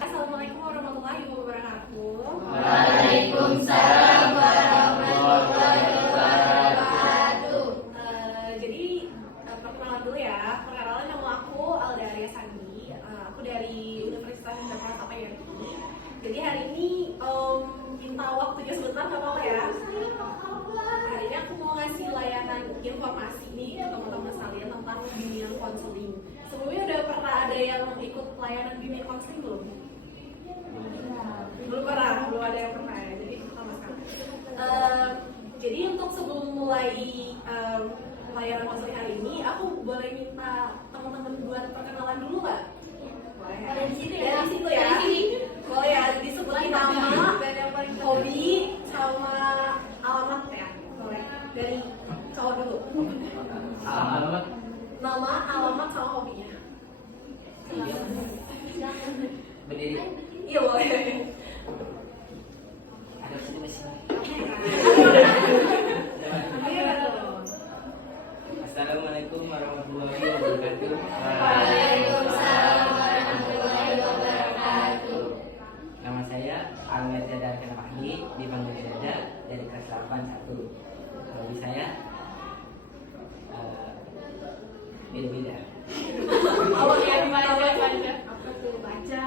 Assalamualaikum warahmatullahi wabarakatuh. Waalaikumsalam warahmatullahi wabarakatuh. Jadi perkenalan dulu ya. Perkenalan, nama aku Alda Arya Sandi. Aku dari Universitas Jakarta Payarti. Jadi hari ini minta waktunya sebentar, nggak apa-apa ya? Hari ini aku mau ngasih layanan informasi nih ke teman-teman sekalian tentang bimbingan konseling. Sebelumnya udah pernah ada yang ikut layanan bimbingan konseling belum? Belum pernah, belum ada yang pernah ya. Jadi sama sekali. Jadi untuk sebelum mulai layanan konseling hari ini, aku boleh minta teman-teman buat perkenalan dulu nggak? Boleh. Dari situ ya. Dari situ ya. Boleh ya, disebutin nama, hobi, sama alamat ya. Boleh. Dari cowok dulu. Alamat? Nama, alamat, sama hobinya. Berdiri. Iya boleh. Ada mesin. Assalamualaikum warahmatullahi wabarakatuh. Waalaikumsalam warahmatullahi wabarakatuh. Nama saya Ahmed Dada Kenapahdi, dipanggil Dada, dari kelas 8 1. Hobi saya beda-beda. Awalnya baca. Apa tuh? Baca.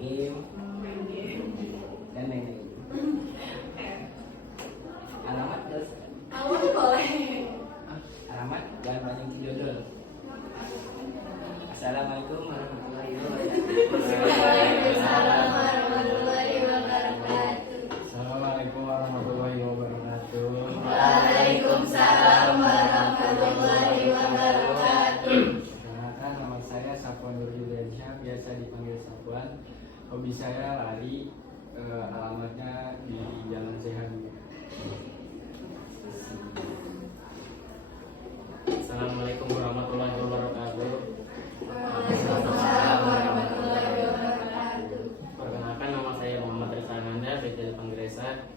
Main game dan lain-lain. Alamat terus. Alamat boleh. Alamat Jalan Panjang Cidodol. Assalamualaikum warahmatullahi wabarakatuh. Waalaikumsalam warahmatullahi wabarakatuh. Assalamualaikum warahmatullahi wabarakatuh. Waalaikumsalam warahmatullahi wabarakatuh. Perkenalkan, nama saya Safwan Nurjuliansyah, biasa dipanggil Safwan. Hobi saya lari, alamatnya di Jalan Sehat. Assalamualaikum warahmatullahi wabarakatuh. Waalaikumsalam warahmatullahi wabarakatuh. Perkenalkan, nama saya Muhammad Risa Ananda, biasa dipanggil Resa.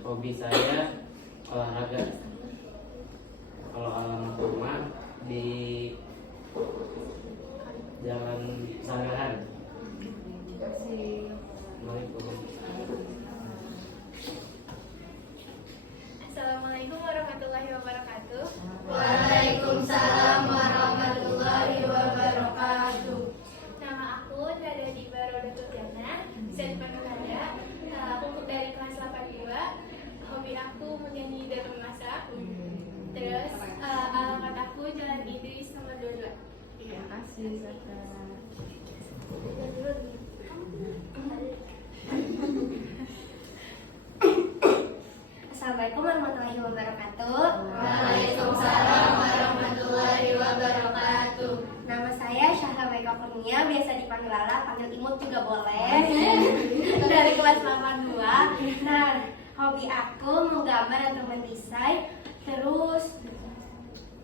Hobi saya olahraga. Kalau alamat rumah di Jalan Sanggahan. Assalamualaikum. Assalamualaikum warahmatullahi wabarakatuh. Waalaikumsalam warahmatullahi wabarakatuh. Nama aku Nada Diba Rodatul Jannah, bisa dipanggil Nada. Aku dari kelas 82. Hobi aku menyanyi dan memasak. Terus alamat aku Jalan Idris nomor 22. Terima kasih, Zaka. Assalamualaikum warahmatullahi wabarakatuh. Waalaikumsalam warahmatullahi wabarakatuh. Nama saya Syahla Mega Kurnia, biasa dipanggil Lala, panggil Imut juga boleh. Dari kelas 82. Nah, hobi aku menggambar atau mendesain. Terus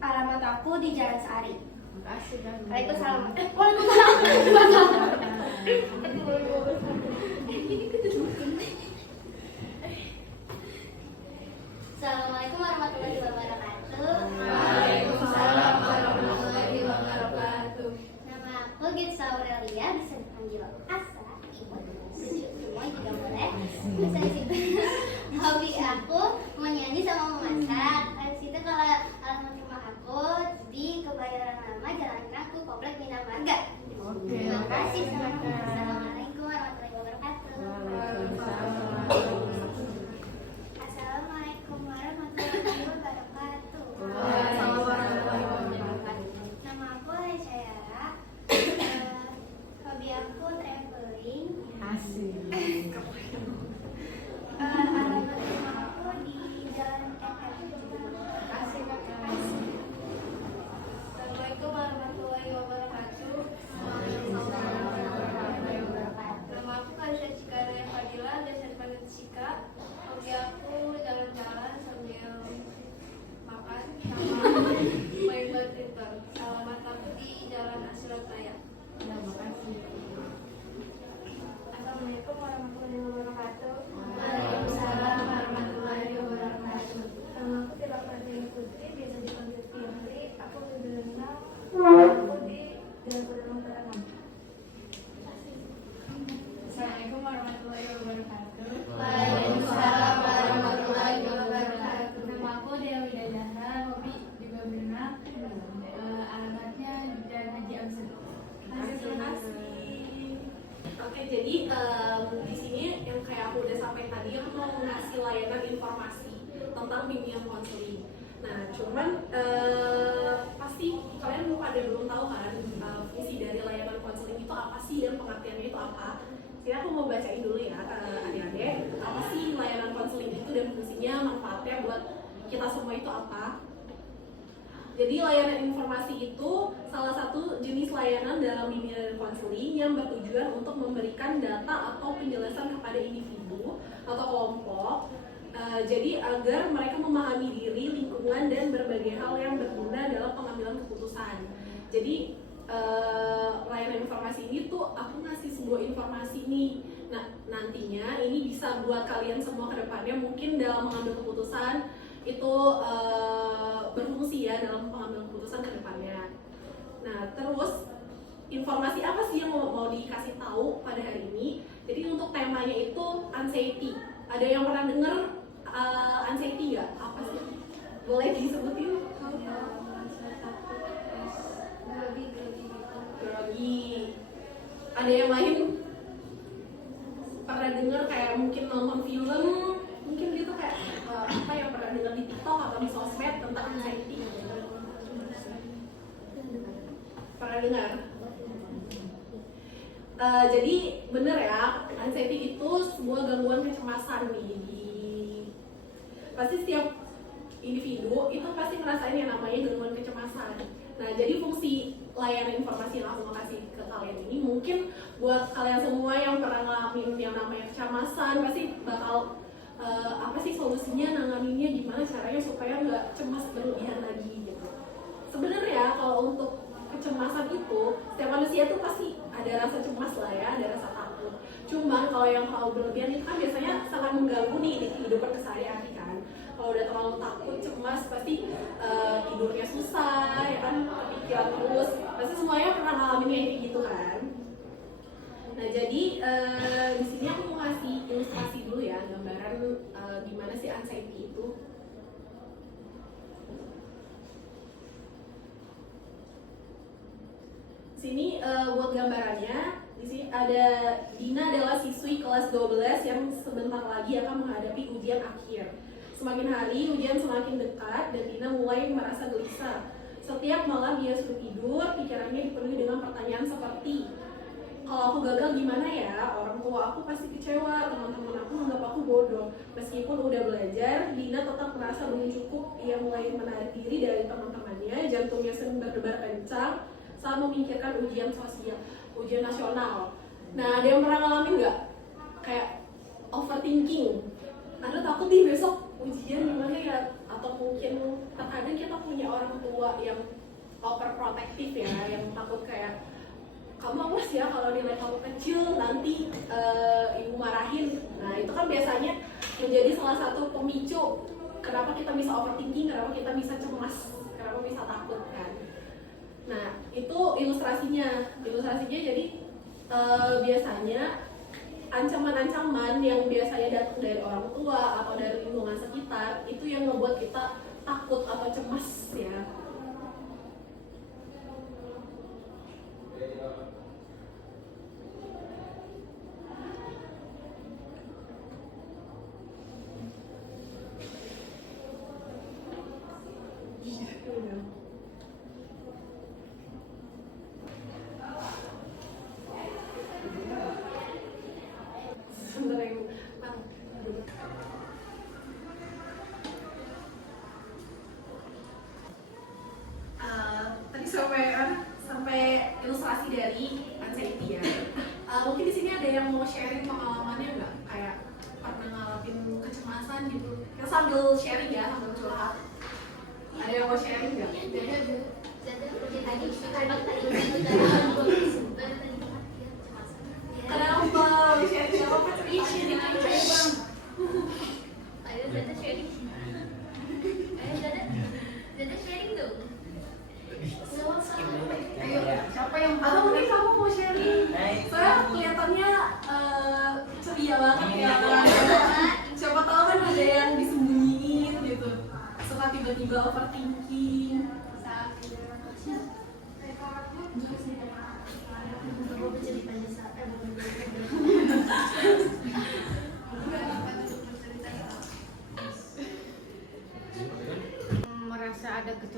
alamat aku di Jalan Sari. Makasih kan. Waalaikumsalam. Assalamualaikum warahmatullahi wabarakatuh. Waalaikumsalam warahmatullahi wabarakatuh. Nama aku Gitsa Aurelia, bisa dipanggil Asa, Imut, Suju, semua juga boleh. Bisa di situ. Hobi aku menyanyi sama memasak. Di situ kalau alamat rumah aku di Kebayoran Lama, Jalan Rangku, Komplek Bina Marga. Terima kasih. Assalamualaikum warahmatullahi wabarakatuh. Assalamualaikum warahmatullahi wabarakatuh. Waalaikumsalam warahmatullahi wabarakatuh. Nama aku Aisyah Yara. Hobi aku traveling. Asik. Alamat rumah aku di Jalan MM. Kasih kakak. Assalamualaikum warahmatullahi wabarakatuh. jadi di sini yang kayak aku udah sampaikan tadi, aku mau ngasih layanan informasi tentang bimbingan konseling. Nah, cuman pasti kalian belum tahu kan fungsi dari layanan konseling itu apa sih dan pengertiannya itu apa. Jadi aku mau bacain dulu ya adik-adik, apa sih layanan konseling itu dan fungsinya, manfaatnya buat kita semua itu apa. Jadi layanan informasi itu salah satu jenis layanan dalam bimbingan konseling yang bertujuan untuk memberikan data atau penjelasan kepada individu atau kelompok. Jadi agar mereka memahami diri, lingkungan, dan berbagai hal yang berguna dalam pengambilan keputusan. Jadi layanan informasi ini tuh aku ngasih sebuah informasi nih. Nah, nantinya ini bisa buat kalian semua ke depannya mungkin dalam mengambil keputusan itu berfungsi ya dalam pengambilan keputusan ke depannya. Nah, terus informasi apa sih yang mau dikasih tahu pada hari ini? Jadi untuk temanya itu anxiety. Ada yang pernah dengar anxiety nggak? Apa sih? Boleh disebutin? Grogi. Ada yang lain pernah dengar kayak mungkin nonton film, mungkin gitu kayak apa yang pernah dengar di TikTok atau di sosmed tentang anxiety? Pernah dengar? Jadi bener ya, anxiety itu sebuah gangguan kecemasan nih. Pasti setiap individu itu pasti ngerasain yang namanya gangguan kecemasan. Nah, jadi fungsi layanan informasi yang aku mau kasih ke kalian ini mungkin buat kalian semua yang pernah ngalamin yang namanya kecemasan pasti bakal apa sih solusinya, nanganinnya gimana caranya supaya nggak cemas berlebihan lagi gitu. Sebenarnya kalau untuk kecemasan itu setiap manusia tuh pasti ada rasa cemas lah ya, ada rasa takut. Cuman kalau yang terlalu berlebihan itu kan biasanya sangat mengganggu nih di kehidupan keseharian kan. Kalau udah terlalu takut, cemas pasti tidurnya susah, ya kan, kepikiran terus. Pasti semuanya pernah ngalamin kayak gitu kan. Nah, jadi di sini aku mau ngasih ilustrasi dulu ya, gambaran gimana sih anxiety itu. Sini buat gambarannya, di sini ada Dina adalah siswi kelas 12 yang sebentar lagi akan menghadapi ujian akhir. Semakin hari ujian semakin dekat dan Dina mulai merasa gelisah. Setiap malam dia sudah tidur, pikirannya dipenuhi dengan pertanyaan seperti, kalau aku gagal gimana ya? Orang tua aku pasti kecewa, teman-teman aku menganggap aku bodoh. Meskipun udah belajar, Dina tetap merasa belum cukup. Ia mulai menarik diri dari teman-temannya, jantungnya sering berdebar kencang saat memikirkan ujian sosial, ujian nasional. Nah, ada yang pernah ngalamin nggak? Kayak overthinking. Ada takut nih besok ujian gimana ya? Atau mungkin terkadang kita punya orang tua yang overprotective ya, yang takut kayak kamu awas ya kalau nilai kamu kecil nanti ibu marahin. Nah, itu kan biasanya menjadi salah satu pemicu kenapa kita bisa overthinking, kenapa kita bisa cemas, kenapa bisa takut kan. Nah, itu ilustrasinya jadi biasanya ancaman-ancaman yang biasanya datang dari orang tua atau dari lingkungan sekitar itu yang ngebuat kita takut atau cemas ya. Sampai ilustrasi dari anxiety ya. Mungkin di sini ada yang mau sharing pengalamannya nggak? Kayak pernah ngalamin kecemasan gitu. Kita sambil sharing ya, sambil curhat. Ada yang mau sharing nggak? Kenapa? Sharing apa? Sharing aja bang. Ayo Zada sharing. Zada sharing dong. Ayo, siapa yang atau mungkin kamu mau sharing? Soalnya kelihatannya ceria banget ya. Siapa tahu kan ada yang disembunyiin gitu. Suka tiba-tiba overthinking.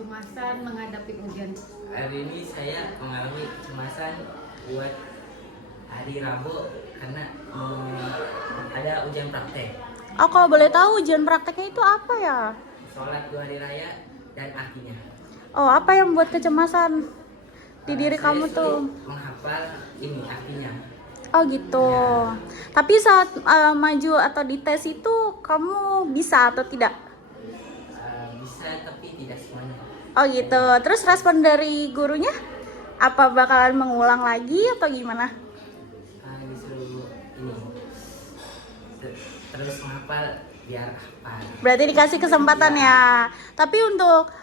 kecemasan menghadapi ujian? Hari ini saya mengalami kecemasan buat hari Rabu karena ada ujian praktek. Oh, kalau boleh tahu ujian prakteknya itu apa ya? Sholat 2 hari raya dan artinya. Oh, apa yang membuat kecemasan di diri Saya kamu sulit tuh? menghafal ini artinya. Oh gitu. Ya. Tapi saat maju atau di tes itu kamu bisa atau tidak? Bisa tapi tidak semuanya. Oh gitu. Terus respon dari gurunya? Apa bakalan mengulang lagi atau gimana? Disuruh ini terus menghafal biar hafal. Berarti dikasih kesempatan ya. Tapi untuk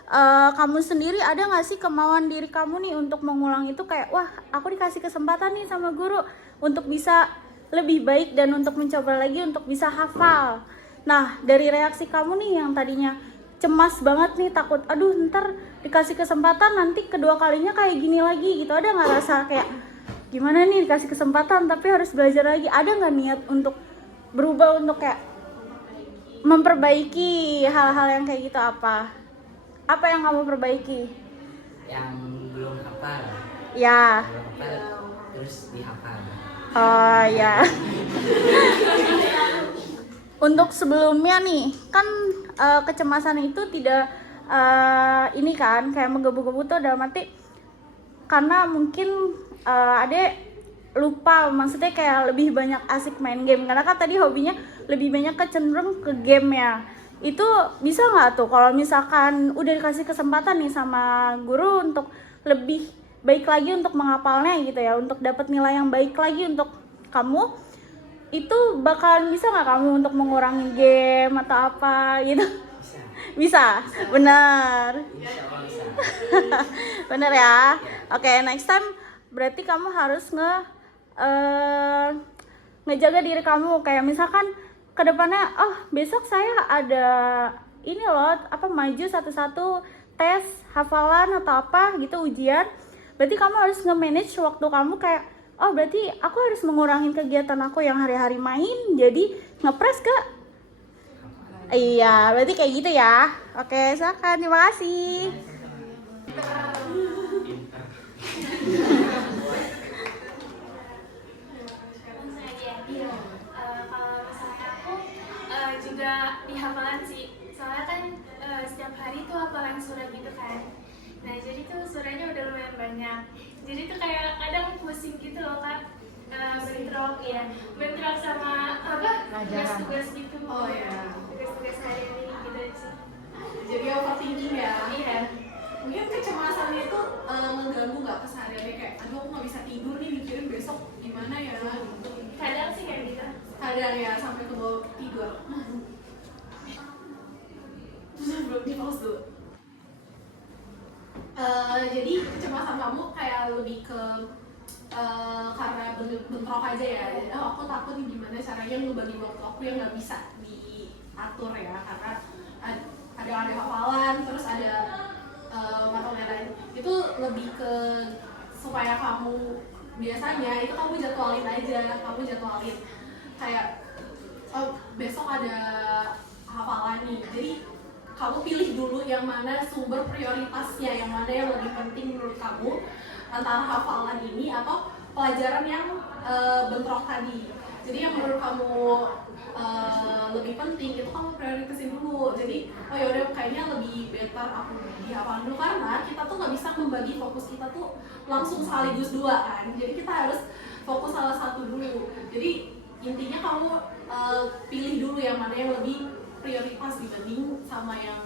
kamu sendiri ada nggak sih kemauan diri kamu nih untuk mengulang itu kayak wah aku dikasih kesempatan nih sama guru untuk bisa lebih baik dan untuk mencoba lagi untuk bisa hafal. Nah dari reaksi kamu nih yang tadinya cemas banget nih takut aduh ntar dikasih kesempatan nanti kedua kalinya kayak gini lagi gitu, ada nggak rasa kayak gimana nih dikasih kesempatan tapi harus belajar lagi, ada nggak niat untuk berubah untuk kayak memperbaiki hal-hal yang kayak gitu? Apa yang kamu perbaiki? Yang belum hafal. Ya. Belum hafal terus dihafal. Oh ya. Untuk sebelumnya nih kan kecemasan itu tidak ini kan kayak menggebu-gebu tuh dalam arti karena mungkin adek lupa, maksudnya kayak lebih banyak asik main game karena kan tadi hobinya lebih banyak kecenderung ke game ya. Itu bisa nggak tuh kalau misalkan udah dikasih kesempatan nih sama guru untuk lebih baik lagi untuk menghafalnya gitu ya, untuk dapat nilai yang baik lagi untuk kamu, itu bakalan bisa nggak kamu untuk mengurangi game atau apa gitu? Bisa? Benar. Benar ya. Oke, next time berarti kamu harus ngejaga diri kamu, kayak misalkan kedepannya besok saya ada ini loh maju satu-satu tes hafalan atau apa gitu ujian, berarti kamu harus nge-manage waktu kamu kayak berarti aku harus mengurangi kegiatan aku yang hari-hari main jadi ngepres ke iya, berarti kayak gitu ya. Oke, silakan, terima kasih. Kalau misalnya aku juga di hafalan sih, soalnya kan setiap hari tuh hafalan surah gitu kan. Nah jadi tuh surahnya udah lumayan banyak, jadi tuh kayak kadang pusing gitu loh kak, bentrok sama tugas-tugas gitu. Oh ya. Tugas-tugas hari-hari gitu sih. Jadi overthinking ya. Iya. Mungkin kecemasannya itu mengganggu nggak kesehariannya, kayak aduh aku nggak bisa tidur nih mikirin besok gimana ya gitu. Kadang sih kayak gitu. Kadang ya sampai ke bawah tidur. Belum di pause dulu. Jadi kecemasan kamu kayak lebih ke karena bentrok aja ya. Aku takut nih gimana caranya ngebagi waktu aku yang nggak bisa diatur ya, karena ada hafalan terus ada mata lain. Itu lebih ke supaya kamu biasanya itu kamu jadwalin aja, kayak besok ada hafalan nih, jadi kamu pilih dulu yang mana sumber prioritasnya, yang mana yang lebih penting menurut kamu antara hafalan ini atau pelajaran yang bentrok tadi. Jadi yang menurut kamu lebih penting itu kamu prioritasin dulu. Jadi yaudah kayaknya lebih better aku dihafalin dulu, karena kita tuh nggak bisa membagi fokus kita tuh langsung sekaligus dua kan. Jadi kita harus fokus salah satu dulu. Jadi intinya kamu pilih dulu yang mana yang lebih prioritas dibanding sama yang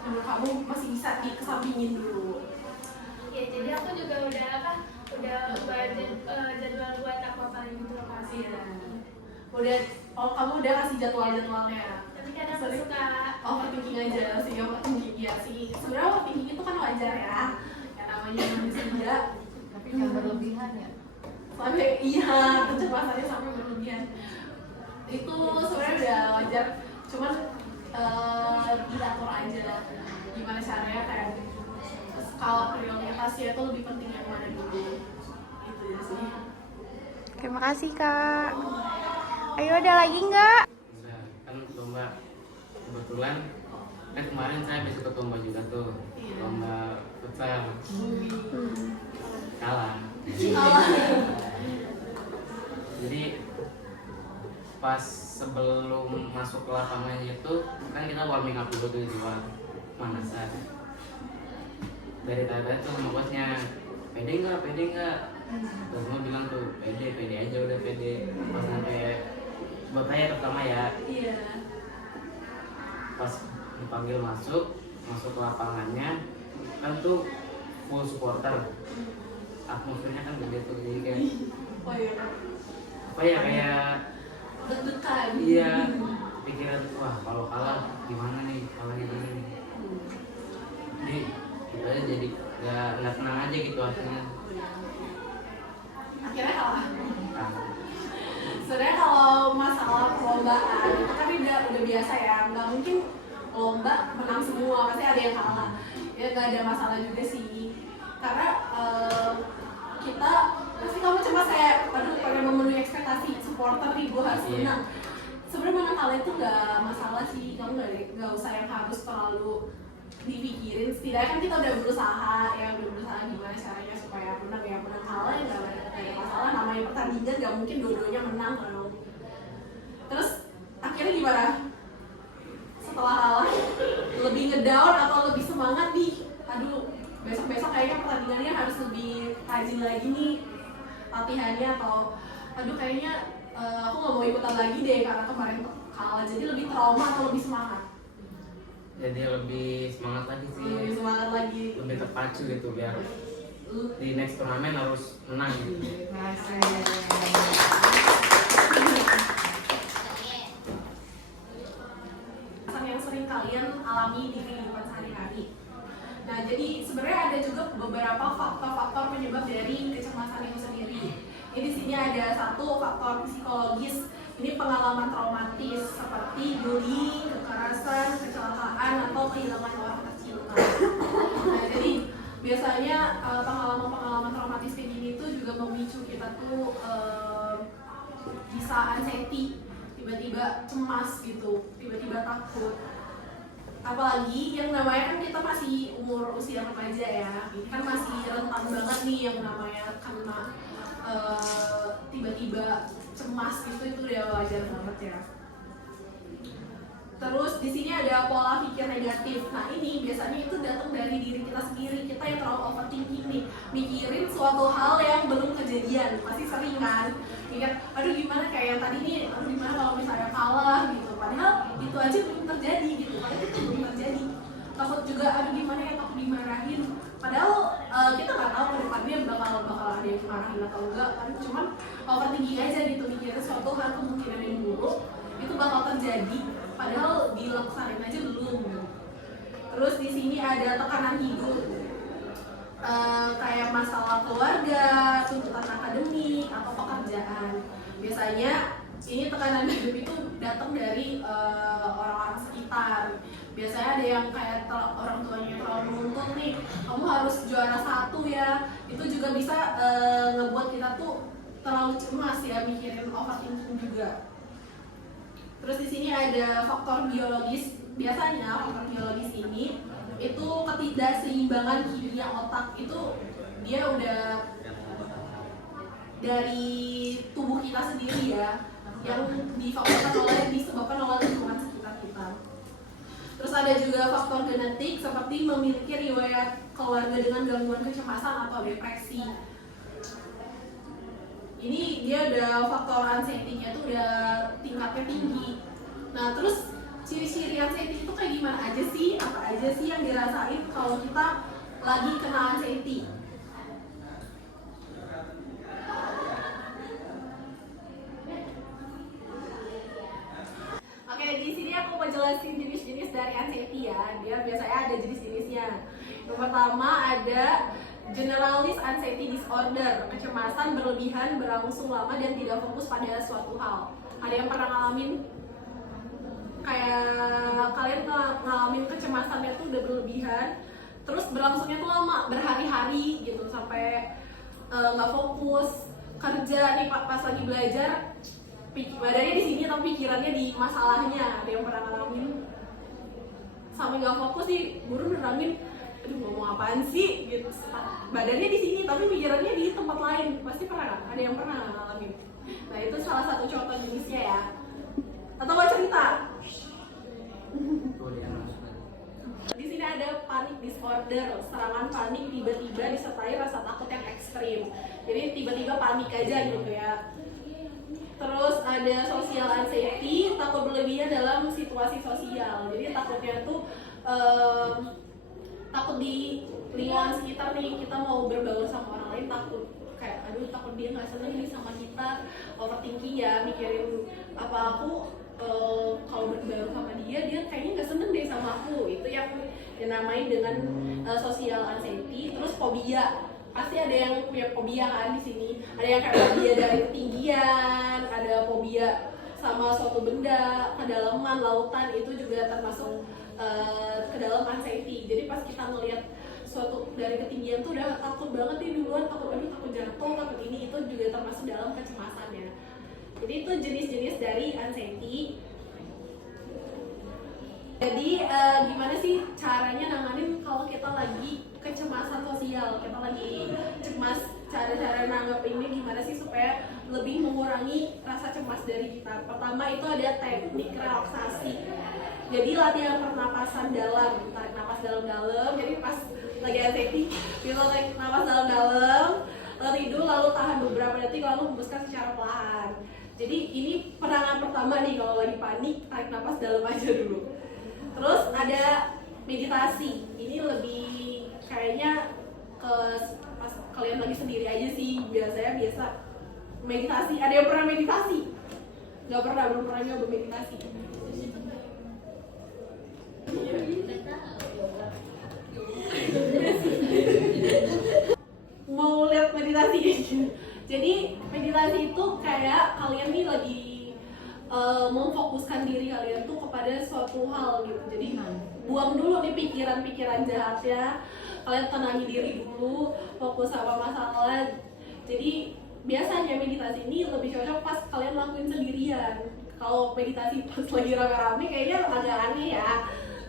menurut kamu masih bisa dikesampingin dulu. Ya jadi aku juga udah jadwal buat aku hafalin gitu loh Kak. Kamu udah kasih jadwalnya. Tapi kadang aku suka Overthinking aja sih, overthinking ya sih. Sebenarnya overthinking itu kan wajar ya. Yang namanya manusia muda. Tapi nggak berlebihan ya. Sampai kecemasannya sampai berlebihan. Itu sebenarnya udah wajar. Cuman diatur aja gimana caranya, kayak skala prioritasnya itu lebih penting yang mana dulu. Gitu ya sih. Terima kasih kak. Ayo ada lagi nggak? Kan lomba kebetulan Kan kemarin saya habis ikut lomba juga tuh, lomba futsal. Kalah. Jadi pas sebelum masuk ke lapangannya itu kan kita warming up dulu tuh di luar pemanasan. Dari tadi tuh sama bosnya, pede nggak? Terus semua bilang tuh pede aja, udah pede. Pas sampai buat saya terutama ya, pas dipanggil masuk ke lapangannya kan tuh full supporter, atmosfernya kan gede tuh, jadi kayak apa ya, kayak deg-degan. iya, pikiran wah kalau kalah gimana nih. Jadi kita jadi nggak tenang aja gitu akhirnya. Akhirnya kalah. Nah, Sebenarnya kalau masalah perlombaan itu kan udah biasa ya, nggak mungkin lomba menang semua, pasti ada yang kalah. Ya nggak ada masalah juga sih, karena kita pasti kamu cemas kayak, aduh pengen memenuhi ekspektasi supporter nih, gue harus menang. Sebenarnya menang kalah itu nggak masalah sih, kamu nggak usah yang harus terlalu dipikirin. Setidaknya kan kita udah berusaha gimana caranya supaya menang, ya menang kalah ya nggak ada masalah, namanya pertandingan nggak mungkin dua-duanya menang kan. Terus akhirnya gimana? Setelah kalah lebih ngedown atau lebih semangat nih? Aduh, besok kayaknya pertandingannya harus lebih rajin lagi nih latihannya, atau aduh kayaknya aku nggak mau ikutan lagi deh karena kemarin kalah, jadi lebih trauma atau lebih semangat? jadi lebih semangat lagi sih, Lebih semangat lagi. lebih terpacu gitu biar di next turnamen harus menang gitu. Yang sering kalian alami di kehidupan sehari-hari. Nah, jadi sebenarnya ada juga beberapa faktor-faktor penyebab dari kecemasan itu sendiri. Ini di sini ada satu faktor psikologis. Ini pengalaman traumatis seperti bullying, kekerasan, kecelakaan, atau kehilangan orang tercinta. Nah, jadi biasanya pengalaman-pengalaman traumatis kayak gini tuh juga memicu kita tuh bisa anxiety, tiba-tiba cemas gitu, tiba-tiba takut. Apalagi yang namanya kan kita masih usia remaja ya, ini kan masih rentan banget nih yang namanya kena tiba-tiba cemas gitu, itu udah wajar banget ya. Terus di sini ada pola pikir negatif. Nah, ini biasanya itu datang dari diri kita sendiri. Kita yang terlalu overthinking nih, mikirin suatu hal yang belum kejadian. Pasti sering kan mikir, aduh gimana kayak yang tadi nih, aduh gimana kalau misalnya kalah gitu. Padahal itu aja belum terjadi gitu. Padahal itu belum terjadi. Takut juga, aduh gimana ya, takut dimarahin. Padahal kita nggak tahu ke depannya bakal ada yang dimarahin atau enggak kan. Cuman overthinking aja gitu, mikirin suatu hal kemungkinan yang buruk itu bakal terjadi, padahal dilaksanain aja belum. Terus di sini ada tekanan hidup, kayak masalah keluarga, tuntutan akademik atau pekerjaan. Biasanya ini tekanan hidup itu datang dari orang-orang sekitar. Biasanya ada yang kayak orang tuanya terlalu menuntut nih, kamu harus juara 1 ya. Itu juga bisa ngebuat kita tuh terlalu cemas ya, mikirin overthinking juga. Terus di sini ada faktor biologis. Biasanya faktor biologis ini itu ketidakseimbangan kimia otak, itu dia udah dari tubuh kita sendiri ya, yang disebabkan oleh lingkungan sekitar kita. Terus ada juga faktor genetik seperti memiliki riwayat keluarga dengan gangguan kecemasan atau depresi. Ini dia udah faktor anxiety-nya tuh udah tingkatnya tinggi. Nah, terus ciri-ciri anxiety itu kayak gimana aja sih? Apa aja sih yang dirasain kalau kita lagi kena anxiety? Oke, di sini aku mau jelasin jenis-jenis dari anxiety ya. Dia biasanya ada jenis-jenisnya. Yang pertama ada Generalized anxiety disorder, kecemasan berlebihan berlangsung lama dan tidak fokus pada suatu hal. Ada yang pernah ngalamin? Kayak kalian ngalamin kecemasannya tuh udah berlebihan, terus berlangsungnya tuh lama, berhari-hari gitu, sampai nggak fokus kerja nih pas lagi belajar, badannya di sini tapi pikirannya di masalahnya. Ada yang pernah ngalamin? sampai nggak fokus sih, guru nerangin, aduh ngomong apaan sih gitu, badannya di sini tapi pikirannya di tempat lain. Pasti pernah nggak? Ada yang pernah nggak ngalamin? Nah itu salah satu contoh jenisnya ya. Atau mau cerita? Di sini ada panic disorder, serangan panik tiba-tiba disertai rasa takut yang ekstrim. Jadi tiba-tiba panik aja gitu ya. Terus ada social anxiety, takut berlebihan dalam situasi sosial. Jadi takutnya tuh takut di lingkungan sekitar nih, kita mau berbaur sama orang lain takut kayak aduh takut dia nggak seneng nih sama kita, overthinking ya, mikirin apa aku kalau berbaur sama dia kayaknya nggak seneng deh sama aku. Itu yang dinamai dengan social anxiety. Terus fobia, pasti ada yang punya fobia kan di sini. Ada yang kayak fobia dari ketinggian, ada fobia sama suatu benda, kedalaman, lautan, itu juga termasuk ke dalam anxiety. Jadi pas kita ngelihat suatu dari ketinggian tuh udah takut banget nih duluan, takut jatuh, takut ini, itu juga termasuk dalam kecemasannya. Jadi itu jenis-jenis dari anxiety. Jadi gimana sih caranya nanganin kalau kita lagi kecemasan sosial, kita lagi cemas, cara-cara nanggap ini gimana sih supaya lebih mengurangi rasa cemas dari kita. Pertama itu ada teknik relaksasi. Jadi latihan pernapasan dalam, tarik napas dalam-dalam. Jadi pas lagi anxiety, kita tarik napas dalam-dalam, lalu tidur, lalu tahan beberapa detik, lalu hembuskan secara perlahan. Jadi ini penanganan pertama nih kalau lagi panik, tarik napas dalam aja dulu. Terus ada meditasi. Ini lebih kayaknya ke pas kalian lagi sendiri aja sih. Biasa meditasi. Ada yang pernah meditasi? Gak pernah, belum pernah nyoba meditasi. Mau lihat meditasi aja. Jadi meditasi itu kayak kalian nih lagi memfokuskan diri kalian tuh kepada suatu hal gitu. Jadi buang dulu nih pikiran-pikiran jahatnya, kalian tenangi diri dulu, fokus sama masalah. Jadi biasanya meditasi ini lebih cocok pas kalian lakuin sendirian. Kalau meditasi pas lagi rame-rame kayaknya agak aneh ya,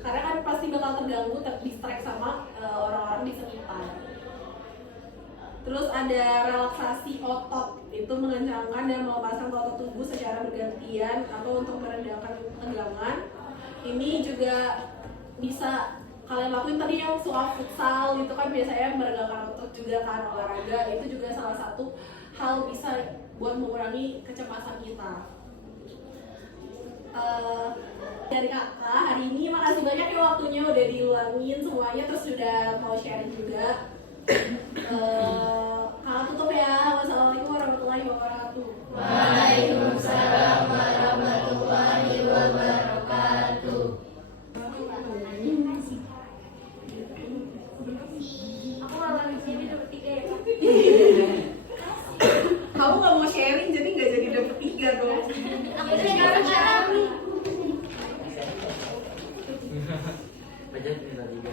karena kan pasti bakal terganggu, terdistract sama orang-orang di sekitar. Terus ada relaksasi otot, itu mengencangkan dan melepaskan otot tubuh secara bergantian atau untuk meredakan ketegangan. Ini juga bisa kalian lakuin. Tadi yang suka futsal itu kan biasanya meredakan otot juga kan, olahraga. Itu juga salah satu hal bisa buat mengurangi kecemasan kita. Dari kakak hari ini makasih banyak ya waktunya udah diluangin semuanya, terus sudah mau sharing juga. Kakak tutup ya. Wassalamualaikum warahmatullahi wabarakatuh. Waalaikumsalam warahmatullahi wabarakatuh. Aku malah di sini dapat 3 ya, Kak. Kamu nggak mau sharing jadi nggak jadi dapet 3 dong. Aku sekarang Baca cerita juga.